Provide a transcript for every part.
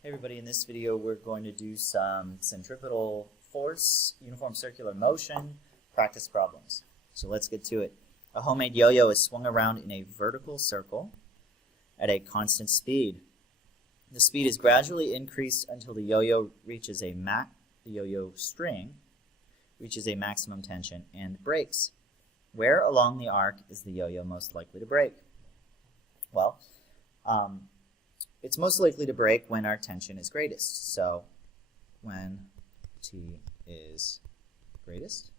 Hey everybody, in this video we're going to do some centripetal force, uniform circular motion, practice problems. So let's get to it. A homemade yo-yo is swung around in a vertical circle at a constant speed. The speed is gradually increased until the yo-yo string reaches a maximum tension and breaks. Where along the arc is the yo-yo most likely to break? Well, it's most likely to break when our tension is greatest. So when T is greatest.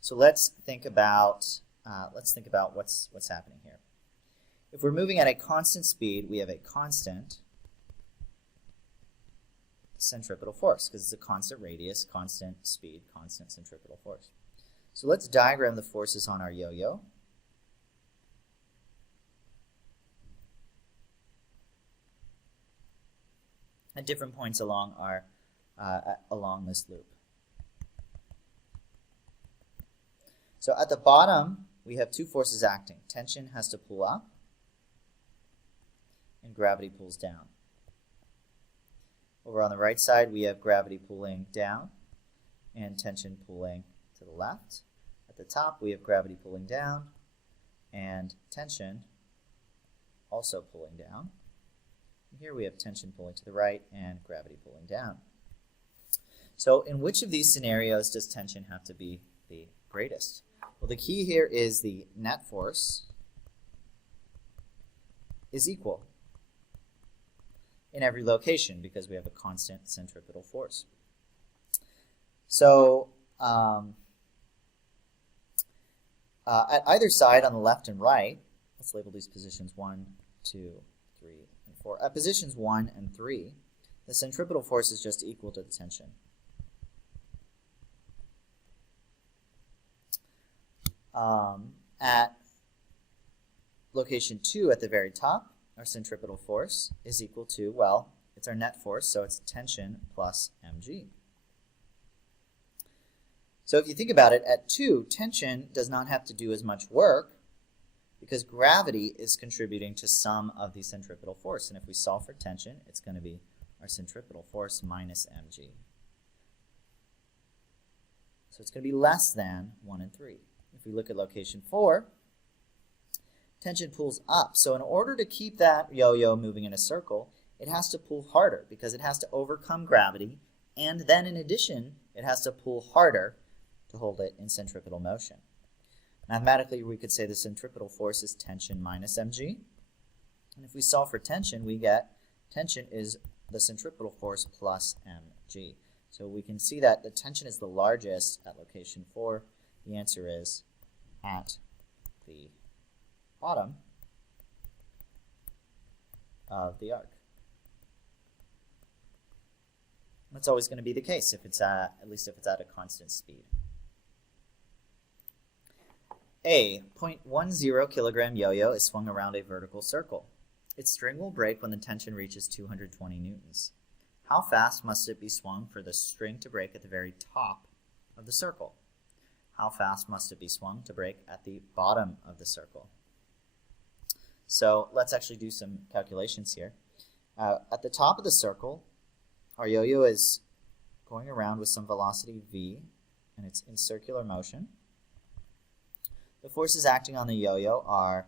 So let's think about what's happening here. If we're moving at a constant speed, we have a constant centripetal force because it's a constant radius, constant speed, constant centripetal force. So let's diagram the forces on our yo-yo. At different points along this loop. So at the bottom, we have two forces acting. Tension has to pull up, and gravity pulls down. Over on the right side, we have gravity pulling down, and tension pulling to the left. At the top, we have gravity pulling down, and tension also pulling down. Here we have tension pulling to the right and gravity pulling down. So in which of these scenarios does tension have to be the greatest? Well, the key here is the net force is equal in every location because we have a constant centripetal force. So at either side on the left and right, let's label these positions 1, 2, 3, and 4. At positions 1 and 3, the centripetal force is just equal to the tension. At location 2 at the very top, our centripetal force is equal to, well, it's our net force, so it's tension plus mg. So if you think about it, at 2, tension does not have to do as much work because gravity is contributing to some of the centripetal force. And if we solve for tension, it's going to be our centripetal force minus mg. So it's going to be less than 1 and 3. If we look at location 4, tension pulls up. So in order to keep that yo-yo moving in a circle, it has to pull harder because it has to overcome gravity. And then in addition, it has to pull harder to hold it in centripetal motion. Mathematically, we could say the centripetal force is tension minus mg. And if we solve for tension, we get tension is the centripetal force plus mg. So we can see that the tension is the largest at location 4. The answer is at the bottom of the arc. That's always going to be the case if it's at least if it's at a constant speed. A 0.10 kilogram yo-yo is swung around a vertical circle. Its string will break when the tension reaches 220 newtons. How fast must it be swung for the string to break at the very top of the circle? How fast must it be swung to break at the bottom of the circle? So let's actually do some calculations here. At the top of the circle, our yo-yo is going around with some velocity v, and it's in circular motion. The forces acting on the yo-yo are,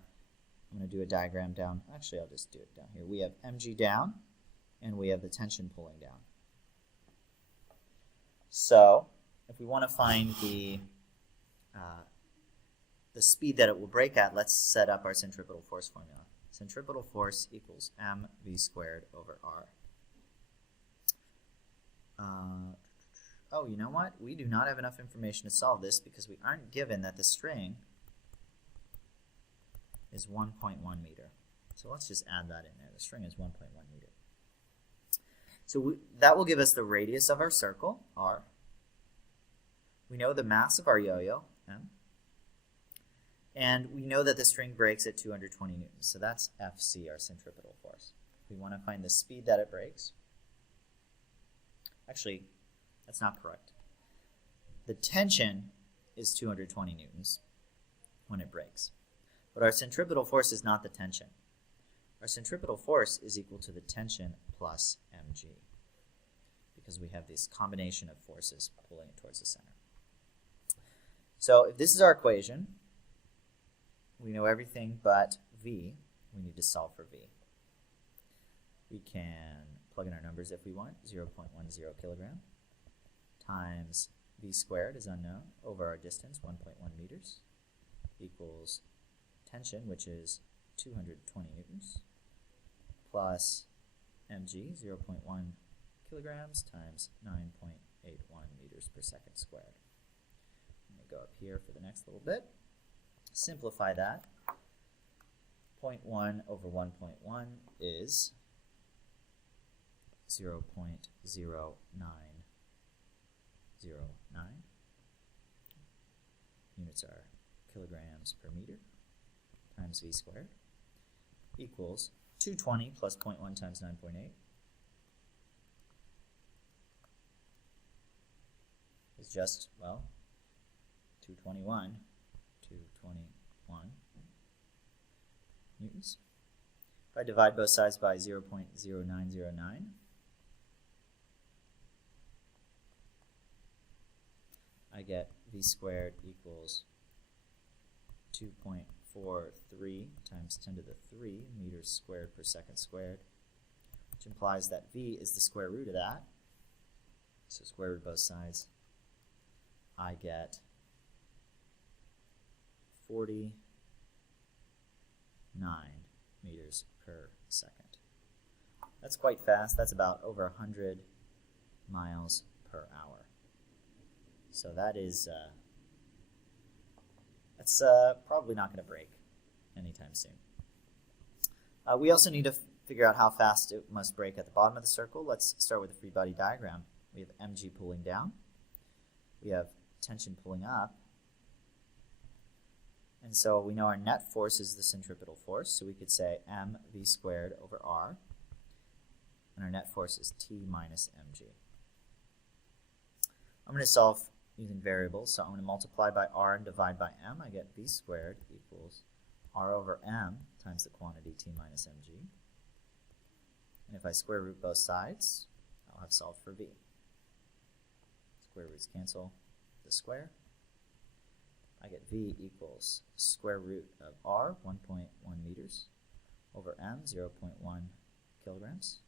I'm going to do a diagram down. Actually, I'll just do it down here. We have mg down, and we have the tension pulling down. So if we want to find the speed that it will break at, let's set up our centripetal force formula. Centripetal force equals mv squared over r. Oh, you know what? We do not have enough information to solve this because we aren't given that the string is 1.1 meter. So let's just add that in there. The string is 1.1 meter. So that will give us the radius of our circle, r. We know the mass of our yo-yo, m. And we know that the string breaks at 220 newtons. So that's Fc, our centripetal force. We want to find the speed that it breaks. Actually, that's not correct. The tension is 220 newtons when it breaks. But our centripetal force is not the tension. our centripetal force is equal to the tension plus mg, because we have this combination of forces pulling it towards the center. So if this is our equation, we know everything but v. We need to solve for v. We can plug in our numbers if we want. 0.10 kilogram times v squared is unknown over our distance, 1.1 meters, equals tension, which is 220 newtons, plus mg, 0.1 kilograms times 9.81 meters per second squared. I'm going to go up here for the next little bit. Simplify that. 0.1 over 1.1 is 0.0909. Units are kilograms per meter times v squared equals 220 plus 0.1 times 9.8 is just, well, 221 newtons. If I divide both sides by 0.0909, I get v squared equals 2.43 times 10 to the 3 meters squared per second squared, which implies that v is the square root of that. So square root both sides. I get 49 meters per second. That's quite fast. That's about over 100 miles per hour. So that is, that's probably not going to break anytime soon. We also need to figure out how fast it must break at the bottom of the circle. Let's start with the free body diagram. We have mg pulling down. We have tension pulling up. And so we know our net force is the centripetal force, so we could say mv squared over r, and our net force is T minus mg. I'm going to solve using variables, so I'm going to multiply by r and divide by m. I get v squared equals r over m times the quantity T minus mg. And if I square root both sides, I'll have solved for v. Square roots cancel the square. I get v equals square root of r, 1.1 meters, over m, 0.1 kilograms,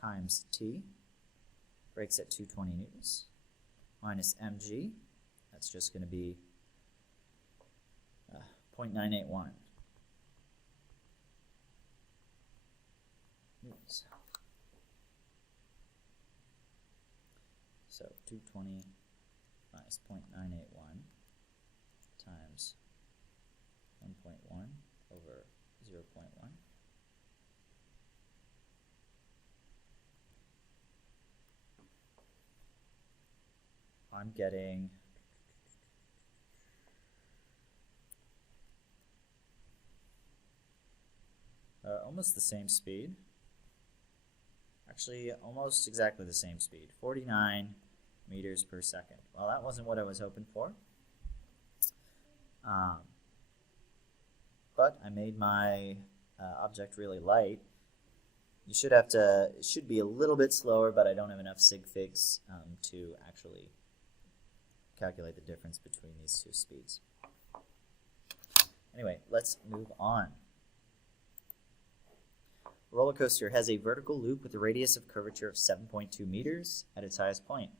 times t, breaks at 220 newtons, minus mg, that's just going to be 0.981 newtons. So 220 minus 0.981 times 1.1 over 0.1. I'm getting almost the same speed. Actually, almost exactly the same speed, 49 meters per second. Well, that wasn't what I was hoping for. But I made my object really light. You should have to, it should be a little bit slower, but I don't have enough sig figs to actually calculate the difference between these two speeds. Anyway, let's move on. A roller coaster has a vertical loop with a radius of curvature of 7.2 meters at its highest point.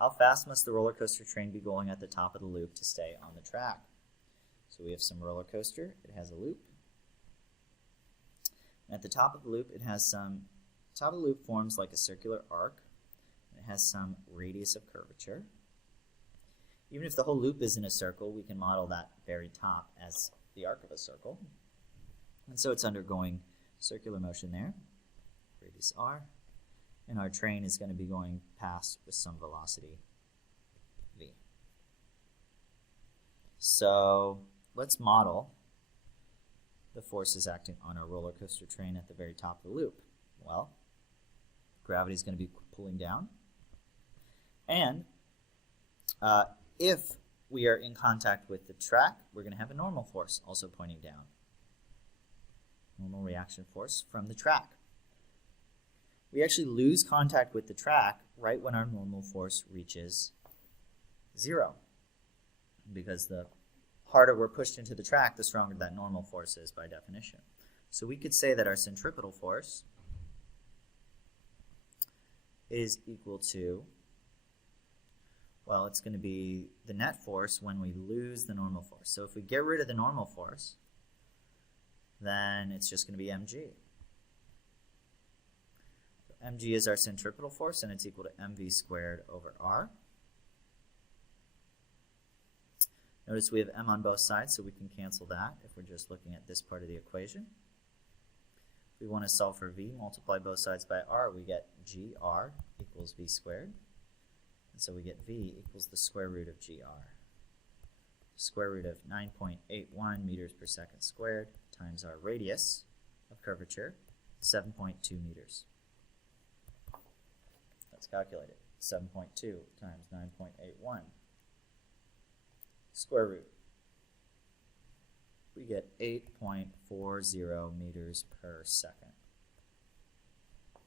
How fast must the roller coaster train be going at the top of the loop to stay on the track? So we have some roller coaster. It has a loop. And at the top of the loop, it has some, the top of the loop forms like a circular arc. It has some radius of curvature. Even if the whole loop isn't a circle, we can model that very top as the arc of a circle. And so it's undergoing circular motion there, radius r, and our train is going to be going past with some velocity v. So let's model the forces acting on our roller coaster train at the very top of the loop. Well, gravity is going to be pulling down, and if we are in contact with the track, we're going to have a normal force also pointing down. normal reaction force from the track. We actually lose contact with the track right when our normal force reaches 0, because the harder we're pushed into the track, the stronger that normal force is by definition. So we could say that our centripetal force is equal to, well, it's going to be the net force when we lose the normal force. So if we get rid of the normal force, then it's just going to be mg. Mg is our centripetal force, and it's equal to mv squared over r. Notice we have m on both sides, so we can cancel that if we're just looking at this part of the equation. If we want to solve for v, multiply both sides by r, we get gr equals v squared. And so we get v equals the square root of gr. Square root of 9.81 meters per second squared times our radius of curvature, 7.2 meters. Let's calculate it. 7.2 times 9.81. Square root. We get 8.40 meters per second,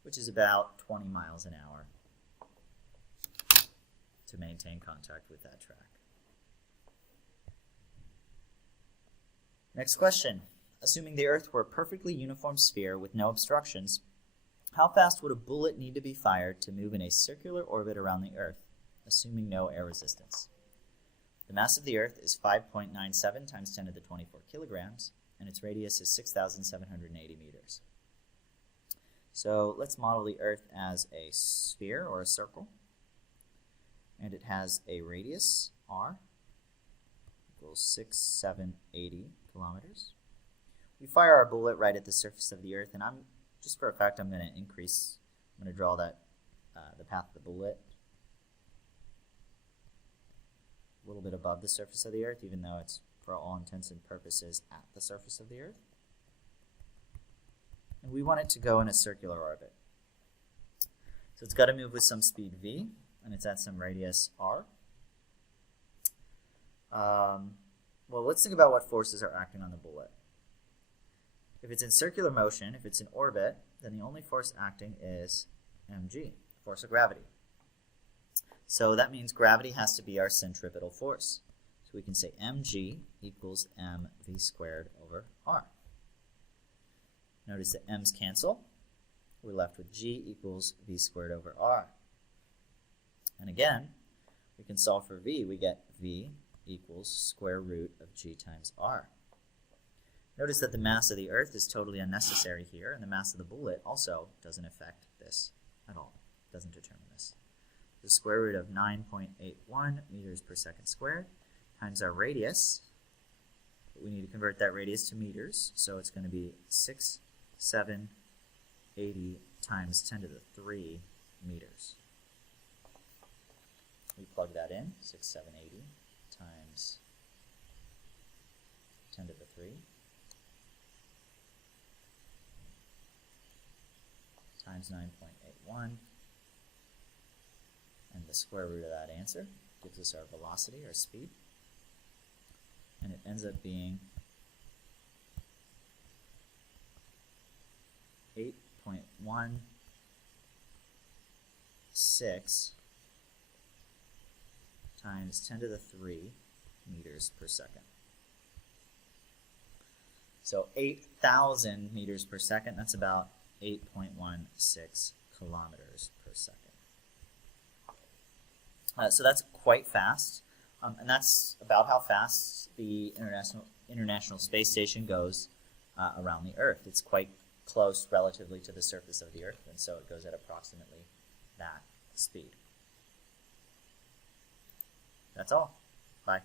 which is about 20 miles an hour to maintain contact with that track. Next question. Assuming the Earth were a perfectly uniform sphere with no obstructions, how fast would a bullet need to be fired to move in a circular orbit around the Earth, assuming no air resistance? The mass of the Earth is 5.97 times 10 to the 24 kilograms, and its radius is 6,780 meters. So let's model the Earth as a sphere or a circle, and it has a radius, r, equals 6,780 kilometers. We fire our bullet right at the surface of the Earth, and just for a fact, I'm going to draw that, the path of the bullet a little bit above the surface of the Earth, even though it's, for all intents and purposes, at the surface of the Earth. And we want it to go in a circular orbit. So it's got to move with some speed v, and it's at some radius r. Well, let's think about what forces are acting on the bullet. If it's in circular motion, if it's in orbit, then the only force acting is mg, force of gravity. So that means gravity has to be our centripetal force. So we can say mg equals mv squared over r. Notice that m's cancel. We're left with g equals v squared over r. And again, we can solve for v. We get v equals square root of g times r. Notice that the mass of the Earth is totally unnecessary here, and the mass of the bullet also doesn't affect this at all. It doesn't determine this. The square root of 9.81 meters per second squared times our radius. But we need to convert that radius to meters, so it's going to be 6,780 times 10 to the 3 meters. We plug that in, 6,780 times 10 to the 3 times 9.81, and the square root of that answer gives us our velocity, our speed, and it ends up being 8.16 times 10 to the 3 meters per second. So 8,000 meters per second, that's about 8.16 kilometers per second. So that's quite fast, and that's about how fast the International Space Station goes around the Earth. It's quite close relatively to the surface of the Earth, and so it goes at approximately that speed. That's all. Bye.